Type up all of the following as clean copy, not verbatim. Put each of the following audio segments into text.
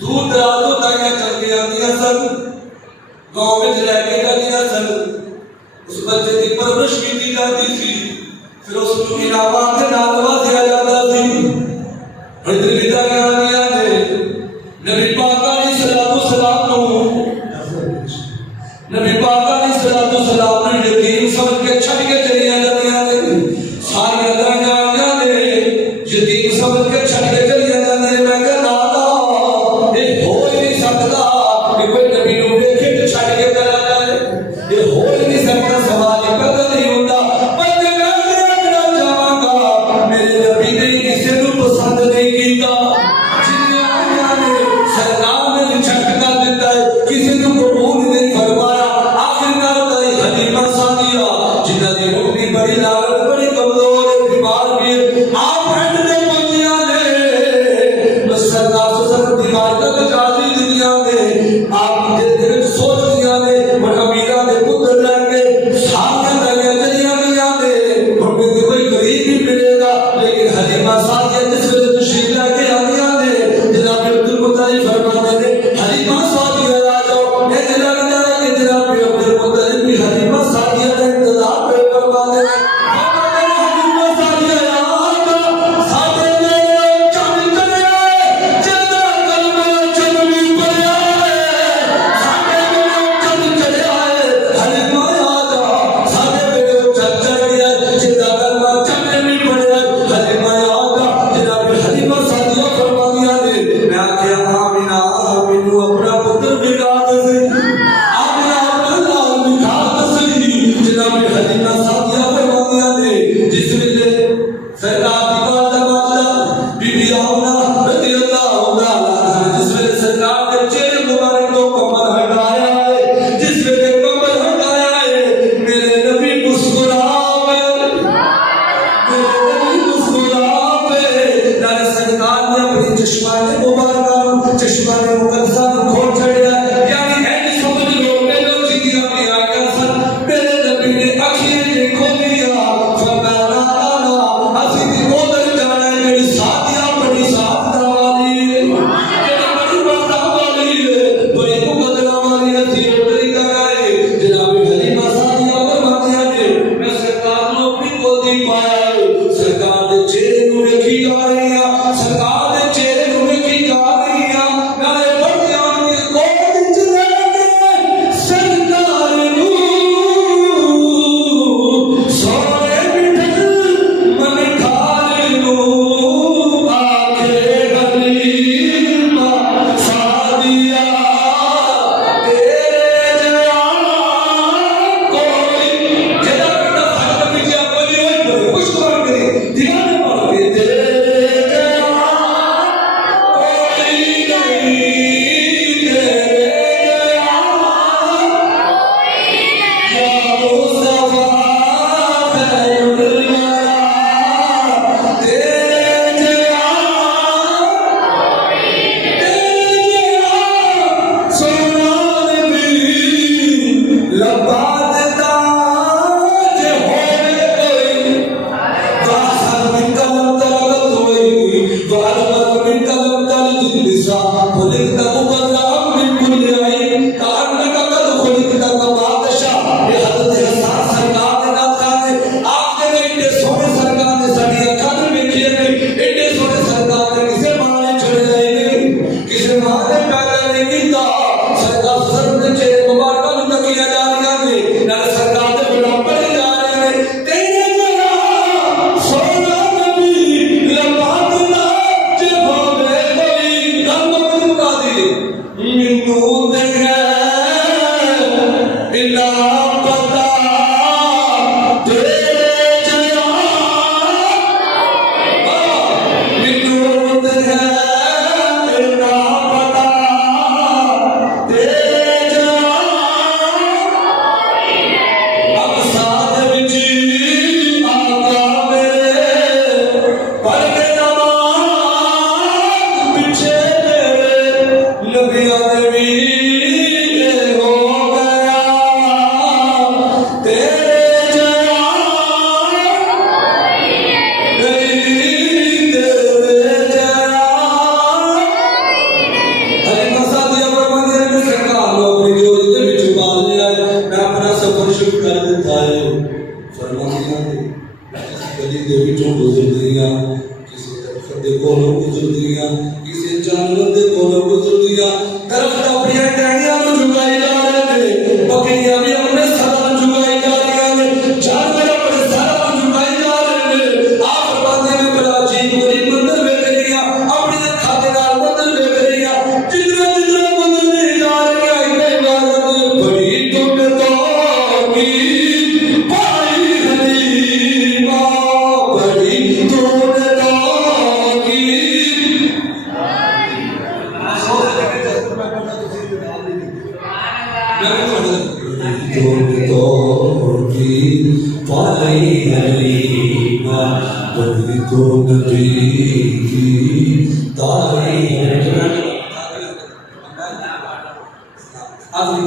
दूर दराज तो दाइयां चल के आती सन, गांव में लैके जाती सन। उस बच्चे की परवरिश की जाती थी, फिर उसको इनामात के नाम नवाजा जाता थी। नबी पाक अलैहिस्सलाम ने यतीम समझ के छड़ के चलिया जातियां ने, सारी दाइयां ने यतीम समझ के छड़ के चलिया जाते। मैं कहता ये हो ही नहीं सकता कि कोई नबी को देखे तो छड़ के चला जाए, ये हो ही नहीं सकता, सवाल पैदा नहीं होता। पर मैं कहना चाहूंगा मेरे नबी ने किसी को पसंद नहीं किया, सरकार ने झटका देता है, किसी को कबूल नहीं फरमाया। आखिरकार हलीमा सादिया जिन्हों की मुक्ति बड़ी लागत, बड़ी कमजोर है, बीमार भी है, आप एंड ने पहुंचिया ने बस सरकार से सब बीमार तक जाती दुनिया में आप दिल सोच दिया ने मकमीरा ने पुत्र लेके सामने लगे दुनिया दुनिया में हमें कोई गरीब भी मिलेगा, लेकिन हलीमा सादिया जिस वजह से शीला के आदिया ने जनाब अब्दुल मुत्तलिब फरमाते ने हलीमा सादिया आ जाओ, ये जनाब के जनाब अब्दुल मुत्तलिब भी हलीमा सादिया का इंतजार पे फरमाते ने हलीमा सादिया आ सादे में चल चले जिंदा कलमा चलनी पड़े सादे में चल चले आए हलीमा आ जा सादे में चल चले जिंदा कलमा चलनी पड़े हलीमा आ जा जनाब हलीमा सादिया फरमा दिया ने मैं आखिया आमिना मैनू अपना पुत्र बिगा दे आमिना अपना बिगा दे जनाब हलीमा सादिया फरमा दिया ने जिस वेले सरकार दी बात दा मामला बीबी आमना रज़ी अल्लाह ताला जिस वेले सरकार ने चेहरे मुबारक को कमर हटाया है, जिस वेले कमर हटाया है मेरे नबी मुस्कुरा सरकार ने अपनी चश्माने मुबारक चश्माने मुकद्दसा खोल छड़िया, यानी ऐसी समझ लो मेरे जिंदगी में आया सन मेरे नबी ने आंखें खोलिया फरमाया ना असली उधर जाना है मेरी सादिया बड़ी सादगा वाली है, मेरी बड़ी बड़ा वाली है, बड़ी मुकद्दरा वाली है, थी उधर का है जनाब हलीमा सादिया फरमाया ने मैं सरकार को भी बोल दी पाया सरकार ने चेहरे को देखी जा रही है, सरकार ने चेहरे को देखी जा रही है, नाले बड़ियां के कोट चले सरकार नू सोने बिठल मन ठाल नू आके हलीमा सादिया तेरे जवान कोई जदा बेटा फट बिटिया कोई होई कुछ कर करे दीवाने मार के तेरे जवान कोई नहीं तेरे जवान या मुस्तफा खैरुल वरा तेरे जवान सोना नबी लबात ताज होए कोई वाहर min kalam talaqat हुई वाहर min kalam talaqat लिसा खुलिकता मुकर्रम min kulli ayn कान्नका कद खुलिकता कमादशा ये हजरत हसन सरकार ने कहा है आपने इतने सोने सरकार ने साडी अखां में देखिए नहीं, इतने सोने सरकार ने किसे माने छोड़ जाएंगे, किसे माने पैदा नहीं किया, सरकार सर ने चेहरे मुबारक में तकिया जा रहा है ना सरकार ने बराबर ही जा रहे हैं तेरे जवान सोना नबी लबात ताज होवे कोई रंग मुका दी मिन्नू दे इला पता तेरे जवान मिन्नू दे इला पता तेरे जवान अब साथ विच आका मेरे पर के नमाज पीछे तेरे नबियां दे भी हो गया तेरे जवान नहीं तेरे जवान गुजरदियां किसी जानवर दे कोलों गुजरदियां दरख्त अपनी टहनियां नु झुकाई जा रहे ने बकरियां भी अपने सर नु झुकाई जा रही ने जानवर अपने सर नु झुकाई जा रहे ने आप बातें में बड़ा अजीब गरीब मंदिर में करिया अपने खातेदार मंदिर में करिया जितना जितना मंदिर में जा रहे हैं इबादत बड़ी तुम तो की भाई हलीमा बड़ी तुम तो की तुम तो की भाई हलीमा बड़ी तुम की ताई आखिरी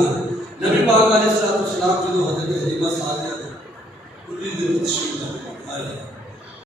नबी पाक अलैहि सलाम जो हजरत हलीमा सादिया ने उन्हीं दिन तशरीफ लाए